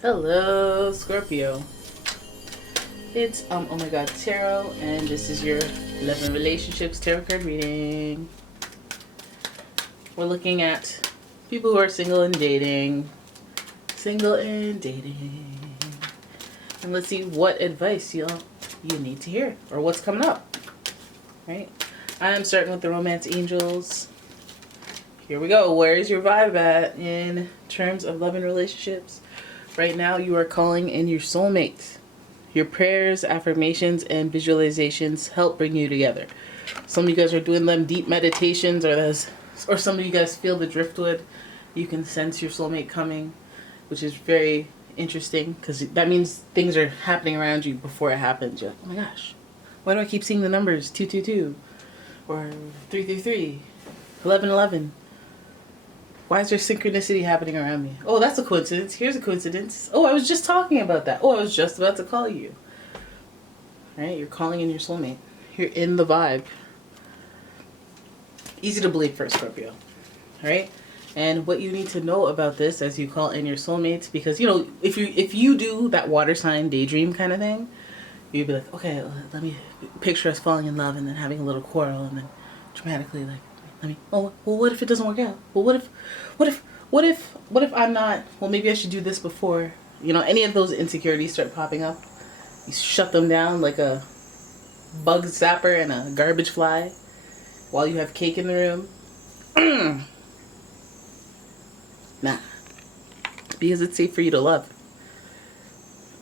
Hello, Scorpio. It's Oh My God Tarot, and this is your Love and Relationships Tarot card reading. We're looking at people who are single and dating. Single and dating. And let's see what advice you need to hear, or what's coming up. Right? I'm starting with the Romance Angels. Here we go. Where is your vibe at in terms of love and relationships? Right now, you are calling in your soulmate. Your prayers, affirmations, and visualizations help bring you together. Some of you guys are doing them deep meditations, or some of you guys feel the driftwood. You can sense your soulmate coming, which is very interesting because that means things are happening around you before it happens. You're like, oh my gosh, why do I keep seeing the numbers 222 or 333, 1111? Why is there synchronicity happening around me? Oh, that's a coincidence. Here's a coincidence. Oh, I was just talking about that. Oh, I was just about to call you. Right? You're calling in your soulmate. You're in the vibe. Easy to believe for a Scorpio. Right? And what you need to know about this as you call in your soulmates, because, you know, if you do that water sign daydream kind of thing, you'd be like, okay, let me picture us falling in love and then having a little quarrel and then dramatically like, well, what if it doesn't work out? Well, what if I'm not, well, maybe I should do this before, you know, any of those insecurities start popping up. You shut them down like a bug zapper and a garbage fly while you have cake in the room. Nah. Because it's safe for you to love.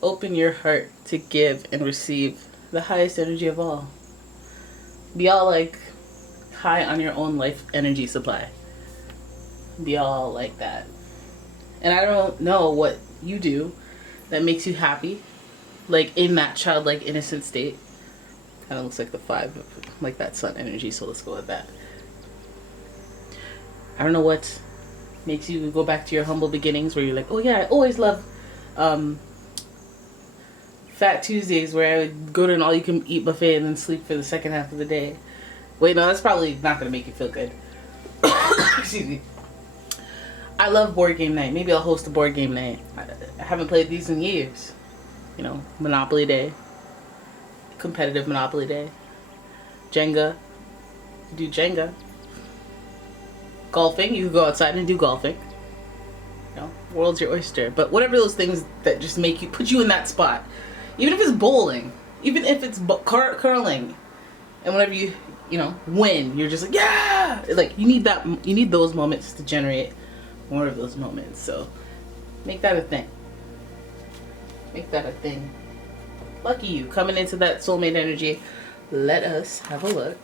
Open your heart to give and receive the highest energy of all. Be all like high on your own life energy supply. Be all like that. And I don't know what you do that makes you happy, like in that childlike innocent state. Kind of looks like the 5, like that sun energy, so let's go with that. I don't know what makes you go back to your humble beginnings where you're like, oh yeah, I always love Fat Tuesdays where I would go to an all-you-can-eat buffet and then sleep for the second half of the day. Wait, no, that's probably not going to make you feel good. Excuse me. I love board game night. Maybe I'll host a board game night. I haven't played these in years. You know, Monopoly Day. Competitive Monopoly Day. Jenga. Do Jenga. Golfing. You can go outside and do golfing. You know, world's your oyster. But whatever those things that just make you, put you in that spot. Even if it's bowling. Even if it's curling. And whenever you know, win, you're just like, yeah! Like, you need those moments to generate more of those moments. So, make that a thing. Make that a thing. Lucky you, coming into that soulmate energy. Let us have a look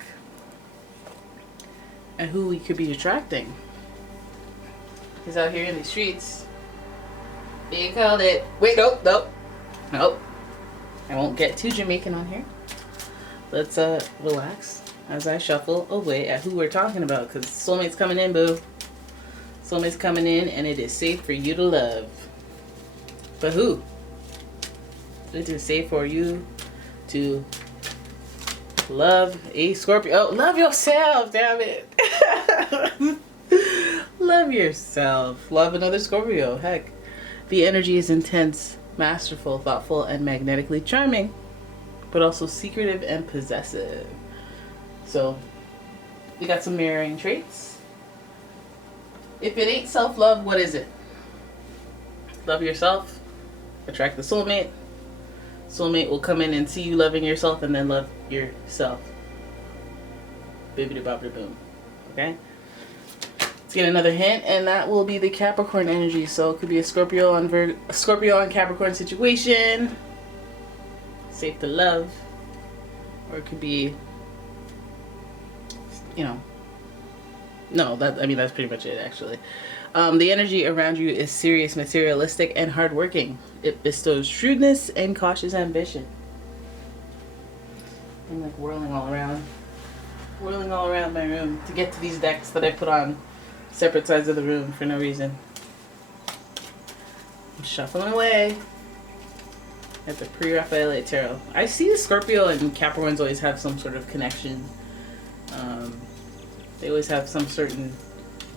at who we could be attracting. He's out here in the streets. They called it. Wait, nope. I won't get too Jamaican on here. Let's relax as I shuffle away at who we're talking about, because soulmate's coming in, boo. Soulmate's coming in, and it is safe for you to love. But who? It is safe for you to love a Scorpio. Oh, love yourself, damn it. Love yourself. Love another Scorpio. Heck. The energy is intense, masterful, thoughtful, and magnetically charming, but also secretive and possessive. So, we got some mirroring traits. If it ain't self-love, what is it? Love yourself. Attract the soulmate. Soulmate will come in and see you loving yourself and then love yourself. Bibbidi bobbidi boom. Okay? Let's get another hint, and that will be the Capricorn energy. So it could be a Scorpio on Capricorn situation. Safe to love. Or it could be, you know, no, that's pretty much it, actually. The energy around you is serious, materialistic, and hardworking. It bestows shrewdness and cautious ambition. I'm like whirling all around my room to get to these decks that I put on separate sides of the room for no reason. I'm shuffling away at the pre-Raphaelite tarot. I see the Scorpio and Capricorns always have some sort of connection. They always have some certain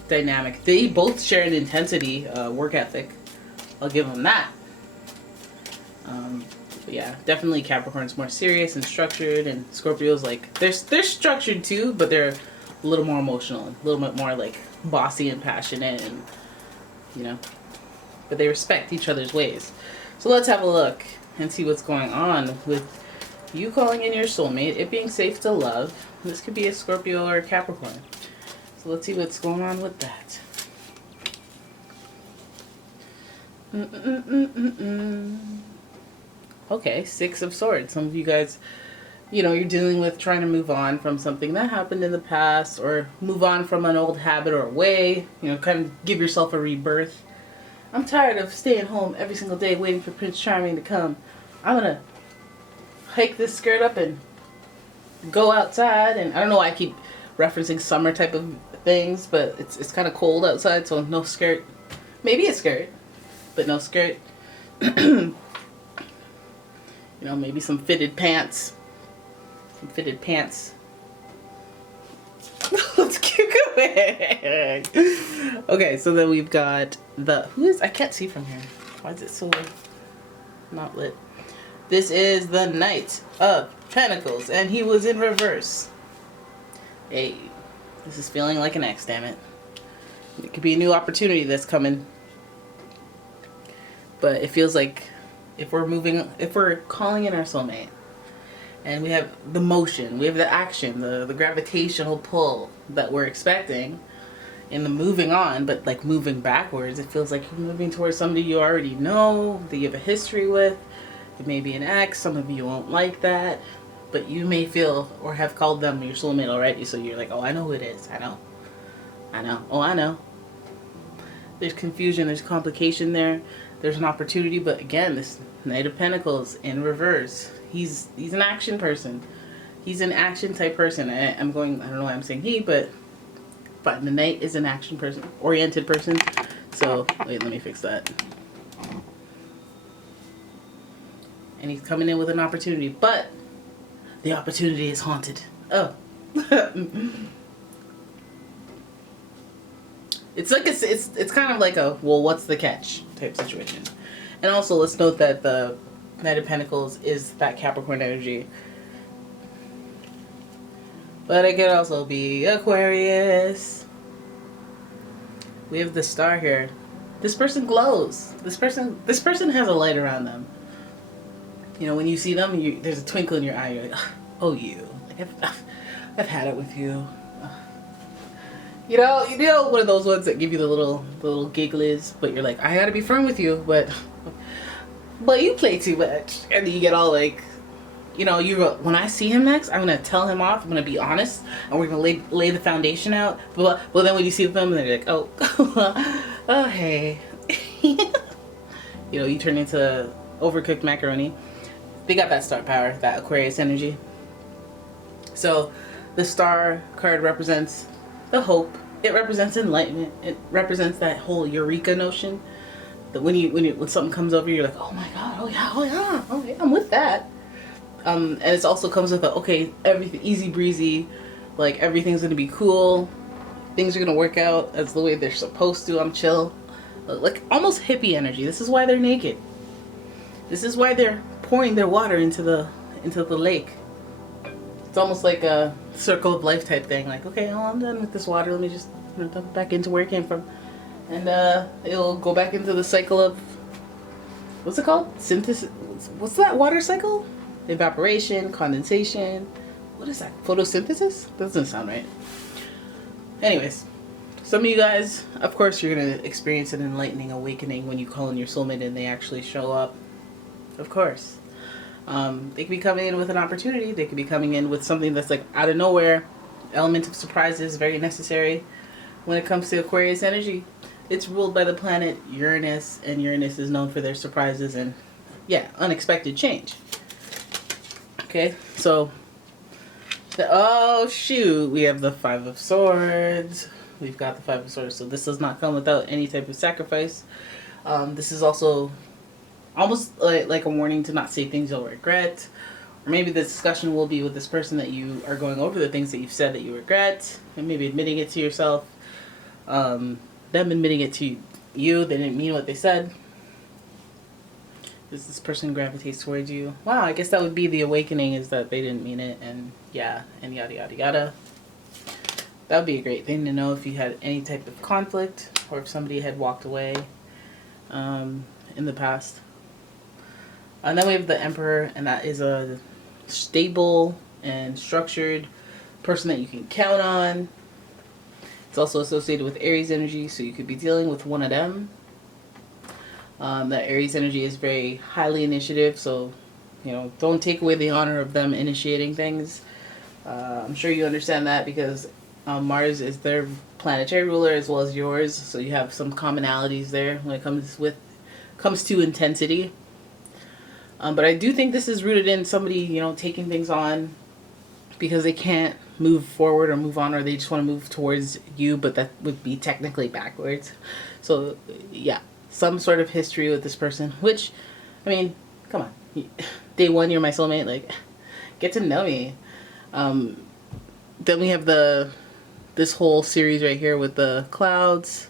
dynamic. They both share an intensity, work ethic. I'll give them that. But yeah, definitely Capricorn's more serious and structured, and Scorpio's like they're structured too, but they're a little more emotional, a little bit more like bossy and passionate, and you know, but they respect each other's ways. So let's have a look and see what's going on with you calling in your soulmate, it being safe to love. This could be a Scorpio or a Capricorn. So let's see what's going on with that. Okay, Six of Swords. Some of you guys, you know, you're dealing with trying to move on from something that happened in the past, or move on from an old habit or way, you know, kind of give yourself a rebirth. I'm tired of staying home every single day waiting for Prince Charming to come. I'm gonna hike this skirt up and go outside. And I don't know why I keep referencing summer type of things, but it's kind of cold outside, so no skirt. Maybe a skirt, but no skirt. You know, maybe some fitted pants. Some fitted pants. Let's keep going. Okay, so then we've got I can't see from here. Why is it so not lit? This is the Knight of Pentacles, and he was in reverse. Hey, this is feeling like an X, damn it. It could be a new opportunity that's coming. But it feels like if we're calling in our soulmate, and we have the motion, we have the action, the gravitational pull that we're expecting in the moving on, but like moving backwards, it feels like you're moving towards somebody you already know, that you have a history with. It may be an ex, some of you won't like that, but you may feel or have called them your soulmate already, so you're like, oh, I know who it is. I know. Oh, I know. There's confusion, there's complication there. There's an opportunity, but again, this Knight of Pentacles in reverse. He's an action person. He's an action type person. I don't know why I'm saying he, but the Knight is an action person, oriented person. So, wait, let me fix that. And he's coming in with an opportunity, but the opportunity is haunted. Oh. It's like it's kind of like a, well, what's the catch type situation. And also, let's note that the Knight of Pentacles is that Capricorn energy. But it could also be Aquarius. We have the Star here. This person glows. This person has a light around them. You know, when you see them, there's a twinkle in your eye. You're like, oh, you. Like, I've had it with you. You know, one of those ones that give you the little gigglies, but you're like, I gotta be firm with you, but you play too much, and then you get all like, you know, when I see him next, I'm gonna tell him off. I'm gonna be honest, and we're gonna lay the foundation out. But then when you see them, they're like, oh, oh hey, you know, you turn into overcooked macaroni. They got that star power, that Aquarius energy. So, the Star card represents the hope. It represents enlightenment. It represents that whole eureka notion. That when something comes over you, you're like, oh my god, oh yeah, I'm with that. And it also comes with everything easy breezy, like everything's gonna be cool, things are gonna work out as the way they're supposed to. I'm chill, like almost hippie energy. This is why they're naked. This is why they're pouring their water into the lake. It's almost like a circle of life type thing. Like, okay, well, I'm done with this water. Let me just dump it back into where it came from. And it'll go back into the cycle of, what's it called? Synthesis. What's that water cycle? Evaporation, condensation. What is that? Photosynthesis? That doesn't sound right. Anyways, some of you guys, of course, you're going to experience an enlightening awakening when you call in your soulmate and they actually show up. Of course. They could be coming in with an opportunity. They could be coming in with something that's like out of nowhere. Element of surprise is very necessary when it comes to Aquarius energy. It's ruled by the planet Uranus, and Uranus is known for their surprises and, yeah, unexpected change. Okay, so, oh shoot, we have the Five of Swords. We've got the Five of Swords, so this does not come without any type of sacrifice. This is also almost like a warning to not say things you'll regret. Or maybe the discussion will be with this person that you are going over the things that you've said that you regret, and maybe admitting it to yourself. Them admitting it to you, they didn't mean what they said. This person gravitates towards you. Wow, I guess that would be the awakening, is that they didn't mean it, and yeah, and yada yada yada. That would be a great thing to know if you had any type of conflict, or if somebody had walked away in the past. And then we have the Emperor, and that is a stable and structured person that you can count on. It's also associated with Aries energy, so you could be dealing with one of them. That Aries energy is very highly initiative, so you know, don't take away the honor of them initiating things. I'm sure you understand that, because Mars is their planetary ruler as well as yours, so you have some commonalities there when it comes to intensity. But I do think this is rooted in somebody, you know, taking things on because they can't move forward or move on, or they just want to move towards you, but that would be technically backwards. So yeah, some sort of history with this person, which, I mean, come on. Day one, you're my soulmate. Like, get to know me. Then we have this whole series right here with the clouds.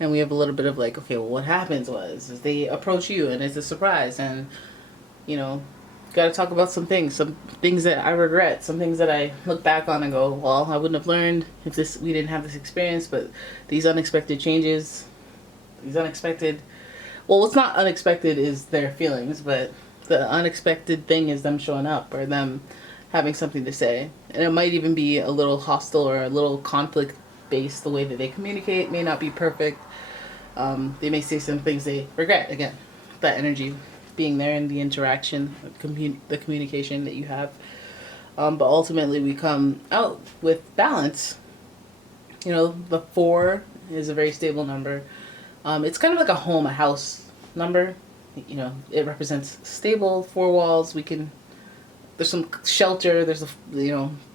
And we have a little bit of like, okay, well, what happens is they approach you and it's a surprise. And, you know, got to talk about some things that I regret, some things that I look back on and go, well, I wouldn't have learned if we didn't have this experience. But these unexpected changes, well, what's not unexpected is their feelings, but the unexpected thing is them showing up or them having something to say. And it might even be a little hostile or a little conflict based. The way that they communicate may not be perfect. They may say some things they regret. Again, that energy being there in the interaction, the communication that you have. But ultimately we come out with balance. You know, the 4 is a very stable number. It's kind of like a home, a house number. You know, it represents stable, 4 walls. There's some shelter. There's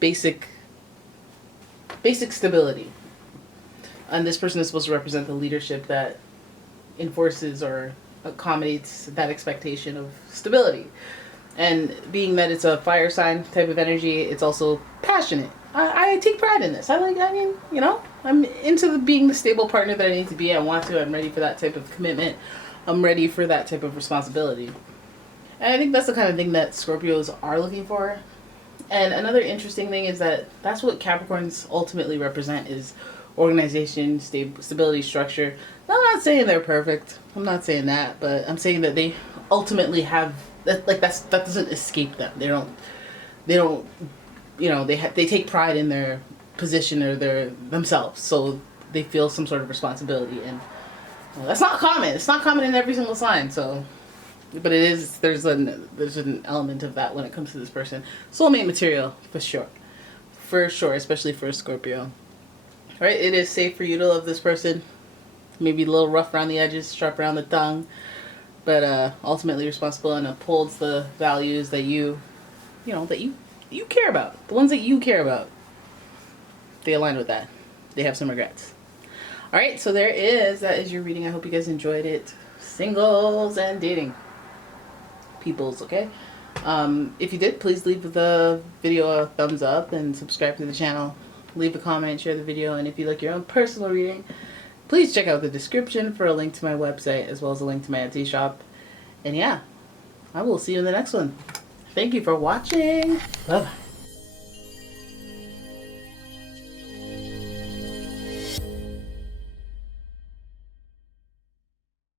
basic stability. And this person is supposed to represent the leadership that enforces or accommodates that expectation of stability. And being that it's a fire sign type of energy, it's also passionate. I take pride in this. I'm into being the stable partner that I need to be. I'm ready for that type of commitment. I'm ready for that type of responsibility. And I think that's the kind of thing that Scorpios are looking for. And another interesting thing is that that's what Capricorns ultimately represent, is organization, stability, structure. Now, I'm not saying they're perfect. I'm not saying that, but I'm saying that they ultimately have that. Like that doesn't escape them. They don't. You know, they take pride in their position or themselves, so they feel some sort of responsibility, and that's not common. It's not common in every single sign. So, but it is. There's an element of that when it comes to this person. Soulmate material for sure, especially for a Scorpio. All right, it is safe for you to love this person. Maybe a little rough around the edges, sharp around the tongue, but ultimately responsible and upholds the values that you care about. The ones that you care about. They align with that. They have some regrets. All right, so that is your reading. I hope you guys enjoyed it. Singles and dating peoples, okay? If you did, please leave the video a thumbs up and subscribe to the channel. Leave a comment, share the video, and if you like your own personal reading, please check out the description for a link to my website as well as a link to my Etsy shop. And yeah, I will see you in the next one. Thank you for watching. Bye-bye.